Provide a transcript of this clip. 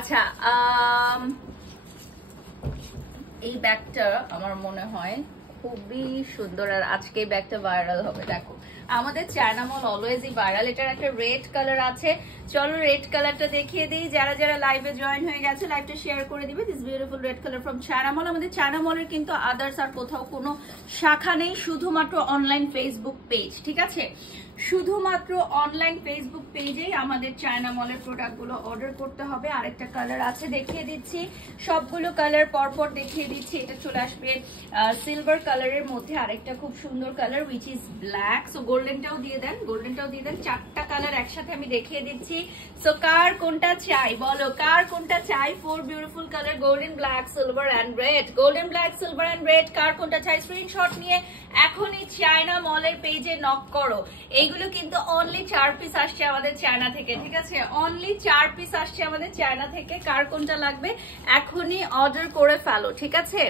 আচ্ছা এই ব্যাগটা আমার মনে হয় খুবই সুন্দর আর আজকে এই ব্যাগটা ভাইরাল হবে। দেখো আমাদের চায়না মল অলওয়েজই ভাইরাল। এটার একটা রেড কালার আছে, চলো রেড কালারটা দেখিয়ে দিই। যারা যারা লাইভে জয়েন হয়ে গেছে লাইভটা শেয়ার করে দিবে। This beautiful red colour from China mall. আমাদের চায়না মলের কিন্তু আদার্স আর কোথাও কোনো শাখা নেই, শুধুমাত্র অনলাইন ফেসবুক পেজ, ঠিক আছে? শুধুমাত্র অনলাইন ফেসবুক পেজেই আমাদের চায়না মলের প্রোডাক্টগুলো অর্ডার করতে হবে। আরেকটা কালার আছে দেখিয়ে দিচ্ছি, সবগুলো কালার পরপর দেখিয়ে দিচ্ছি। এটা চলে আসবে সিলভার কালারের মধ্যে, আরেকটা খুব সুন্দর colour which is black. So গোল্ডেনটাও দিয়ে দেন, গোল্ডেনটাও দিয়ে দেন। চারটা কালার একসাথে আমি দেখিয়ে দিচ্ছি। সো কার কোনটা চাই বলো, কার কোনটা চাই? Four beautiful colour, golden, black, silver and red. Golden, black, silver and red, কার কোনটা চাই স্ক্রিনশট নিয়ে এখনই চায়না মলের পেজে নক করো। এইগুলো কিন্তু অনলি 4 পিস আসছে আমাদের চায়না থেকে, ঠিক আছে? অনলি 4 পিস আসছে আমাদের চায়না থেকে। কার কোনটা লাগবে এখনই অর্ডার করে ফেলো, ঠিক আছে?